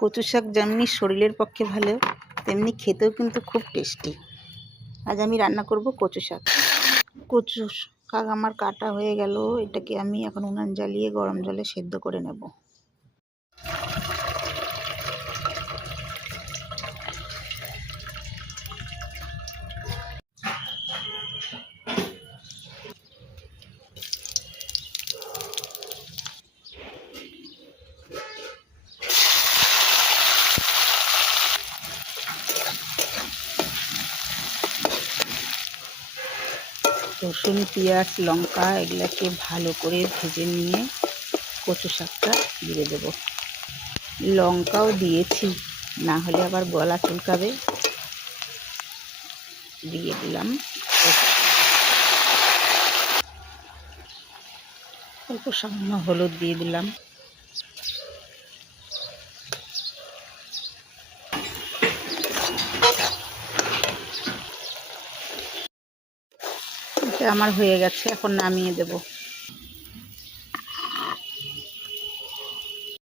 কচু শাক যেমনি শরীরের পক্ষে ভালো, তেমনি খেতেও কিন্তু খুব টেস্টি। আজ আমি রান্না করব কচু শাক। কচু শাক আমার কাটা হয়ে গেল। এটাকে আমি এখন উনান জ্বালিয়ে গরম জলে সেদ্ধ করে নেব। রসুন, পেঁয়াজ, লঙ্কা এগুলোকে ভালো করে ভেজে নিয়ে কচু শাকটা দিয়ে দেব। লঙ্কাও দিয়েছি, না হলে আবার গলা চুলকাবে। দিয়ে দিলাম অল্প সামান্য হলুদ দিয়ে দিলাম। এটা আমার হয়ে গেছে, এখন নামিয়ে দেব।